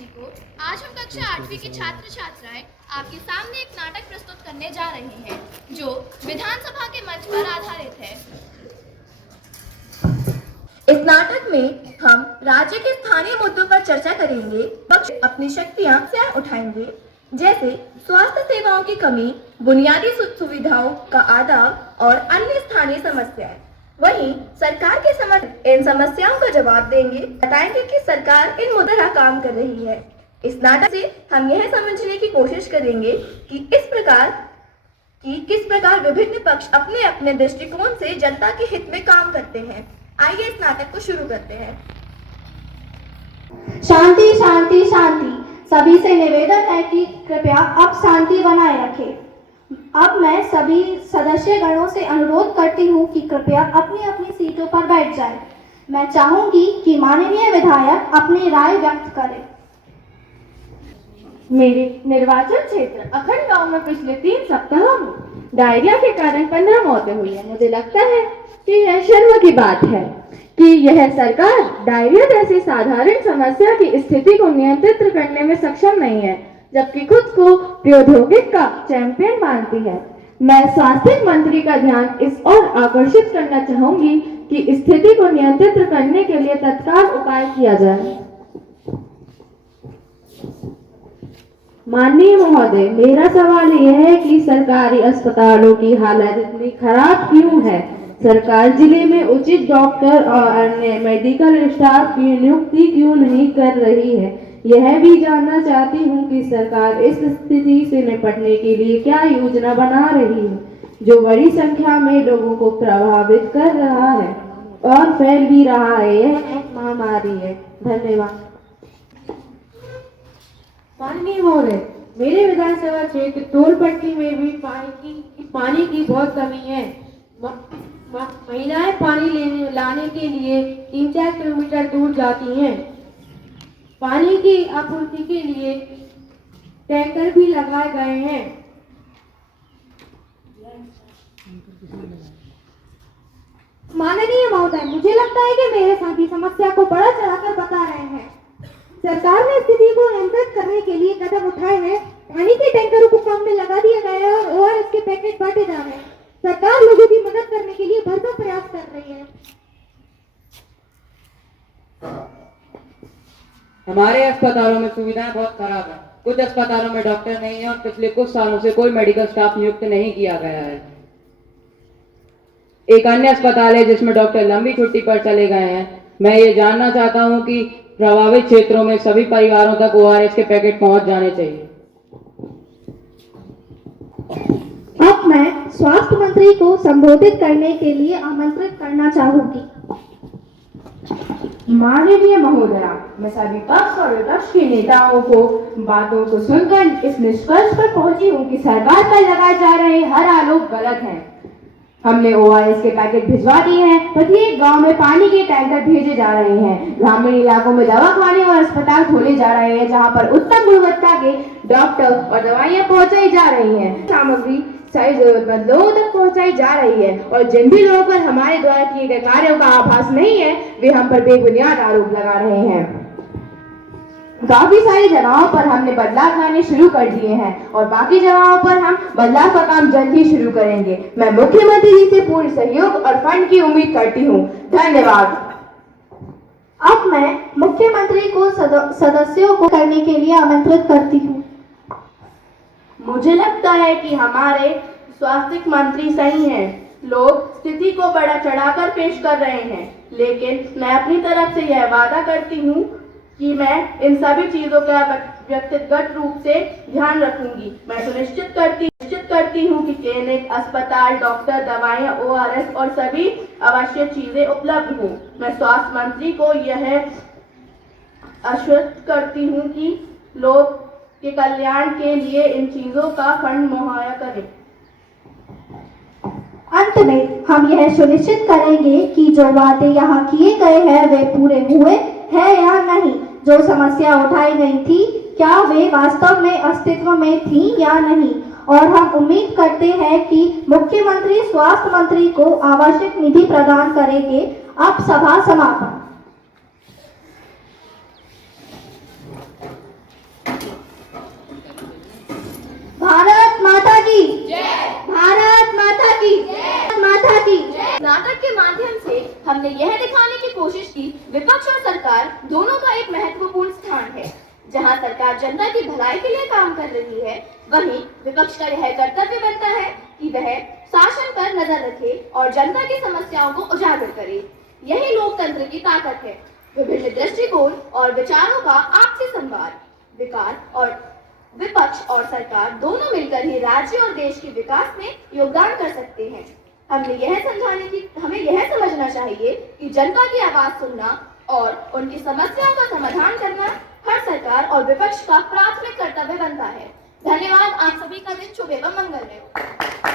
सभी को। आज हम कक्षा 8वीं के छात्र छात्राएं आपके सामने एक नाटक प्रस्तुत करने जा रहे हैं जो विधानसभा के मंच पर आधारित है। इस नाटक में हम राज्य के स्थानीय मुद्दों पर चर्चा करेंगे। पक्ष अपनी शक्तियां से उठाएंगे, जैसे स्वास्थ्य सेवाओं की कमी, बुनियादी सुविधाओं का अभाव और अन्य स्थानीय समस्याएं। वहीं सरकार के इन समस्याओं का जवाब देंगे, बताएंगे कि सरकार इन मुद्दों पर काम कर रही है। इस नाटक से हम यह समझने की कोशिश करेंगे कि किस प्रकार विभिन्न पक्ष अपने अपने दृष्टिकोण से जनता के हित में काम करते हैं। आइए इस नाटक को शुरू करते हैं। शांति शांति शांति। सभी से निवेदन है कि कृपया अब शांति बनाए रखें। अब मैं सभी सदस्य गणों से अनुरोध करती हूँ कि कृपया अपनी अपनी सीटों पर बैठ जाएं। मैं चाहूंगी कि माननीय विधायक अपनी राय व्यक्त करें। मेरे निर्वाचन क्षेत्र अखंड गांव में पिछले 3 सप्ताहों में डायरिया के कारण 15 मौतें हुई है। मुझे लगता है कि यह शर्म की बात है कि यह सरकार डायरिया जैसी साधारण समस्या की स्थिति को नियंत्रित करने में सक्षम नहीं है, जबकि खुद को प्रौद्योगिक का चैंपियन मानती है। मैं स्वास्थ्य मंत्री का ध्यान इस ओर आकर्षित करना चाहूंगी कि स्थिति को नियंत्रित करने के लिए तत्काल उपाय किया जाए। माननीय महोदय, मेरा सवाल यह है कि सरकारी अस्पतालों की हालत इतनी खराब क्यों है? सरकार जिले में उचित डॉक्टर और अन्य मेडिकल स्टाफ की नियुक्ति क्यों नहीं कर रही है? यह भी जानना चाहती हूँ कि सरकार इस स्थिति से निपटने के लिए क्या योजना बना रही है, जो बड़ी संख्या में लोगों को प्रभावित कर रहा है और फैल भी रहा है। यह एक महामारी है। धन्यवाद। माननीय महोदय, मेरे विधानसभा क्षेत्र टोलपट्टी में भी पानी की बहुत कमी है। महिलाएं पानी लाने के लिए 3-4 किलोमीटर दूर जाती हैं। पानी की आपूर्ति के लिए टैंकर भी लगाए गए हैं। माननीय महोदय, मुझे लगता है कि मेरे साथी समस्या को बड़ा चढ़ाकर बता रहे हैं। सरकार ने स्थिति को नियंत्रित करने के लिए कदम उठाए हैं। पानी के टैंकरों को काम में लगा दिया गया है और ORS के पैकेट बांटे जा रहे हैं। सरकार लोगों की मदद करने के लिए भरपूर प्रयास कर रही है। हमारे अस्पतालों में सुविधाएं बहुत खराब है। कुछ अस्पतालों में डॉक्टर नहीं है और पिछले कुछ सालों से कोई मेडिकल स्टाफ नियुक्त नहीं किया गया है। एक अन्य अस्पताल है जिसमें डॉक्टर लंबी छुट्टी पर चले गए हैं। मैं ये जानना चाहता हूं कि प्रभावित क्षेत्रों में सभी परिवारों तक ORS के पैकेट पहुंच जाने चाहिए। अब मैं स्वास्थ्य मंत्री को संबोधित करने के लिए आमंत्रित करना चाहूंगी। माननीय महोदया, मैं सभी पक्ष और विपक्ष के नेताओं को बातों को सुनकर इस निष्कर्ष पर पहुंची हूं कि सरकार पर लगाए जा रहे हर आरोप गलत है। हमने ORS के पैकेट भिजवा दिए हैं। प्रत्येक गांव में पानी के टैंकर भेजे जा रहे हैं। ग्रामीण इलाकों में दवाखाने और अस्पताल खोले जा रहे हैं, जहां पर उत्तम गुणवत्ता के डॉक्टर और दवाइयां पहुंचाई जा रही हैं। सामग्री सही जरूरतमंद लोगों तक पहुंचाई जा रही है और जिन भी लोगों पर हमारे द्वारा किए गए कार्यों का आभास नहीं है, वे हम पर बेबुनियाद आरोप लगा रहे हैं। काफी सारी जगहों पर हमने बदलाव लाने शुरू कर दिए हैं और बाकी जगहों पर हम बदलाव का काम जल्द ही शुरू करेंगे। मैं मुख्यमंत्री जी से पूर्ण सहयोग और फंड की उम्मीद करती हूँ। धन्यवाद। अब मैं मुख्यमंत्री को सदस्यों को करने के लिए आमंत्रित करती हूँ। मुझे लगता है कि हमारे स्वास्थ्य मंत्री सही हैं। लोग स्थिति को बड़ा चढ़ाकर पेश कर रहे हैं, लेकिन मैं अपनी तरफ से यह वादा करती हूँ कि मैं इन सभी चीजों का व्यक्तिगत रूप से ध्यान रखूंगी। मैं सुनिश्चित करती हूँ कि क्लिनिक, अस्पताल, डॉक्टर, दवाइयाँ, ORS और सभी आवश्यक चीजें उपलब्ध हों। मैं स्वास्थ्य मंत्री को यह आश्वस्त करती हूँ कि लोग के कल्याण के लिए इन चीजों का फंड मुहैया करें। अंत में हम यह सुनिश्चित करेंगे कि जो वादे यहाँ किए गए हैं वे पूरे हुए हैं या नहीं। जो समस्या उठाई गई थी, क्या वे वास्तव में अस्तित्व में थी या नहीं। और हम उम्मीद करते हैं कि मुख्यमंत्री स्वास्थ्य मंत्री को आवश्यक निधि प्रदान करेंगे। अब सभा समापन। हमने यह दिखाने की कोशिश की विपक्ष और सरकार दोनों का एक महत्वपूर्ण स्थान है। जहां सरकार जनता की भलाई के लिए काम कर रही है, वहीं विपक्ष का यह कर्तव्य बनता है कि वह शासन पर नजर रखे और जनता की समस्याओं को उजागर करे। यही लोकतंत्र की ताकत है। विभिन्न दृष्टिकोण और विचारों का आपसी संवाद, विपक्ष और सरकार दोनों मिलकर ही राज्य और देश के विकास में योगदान कर सकते हैं। हमें यह समझना चाहिए कि जनता की आवाज सुनना और उनकी समस्याओं का समाधान करना हर सरकार और विपक्ष का प्राथमिक कर्तव्य बनता है। धन्यवाद। आप सभी का दिन शुभ एवं मंगलमय हो।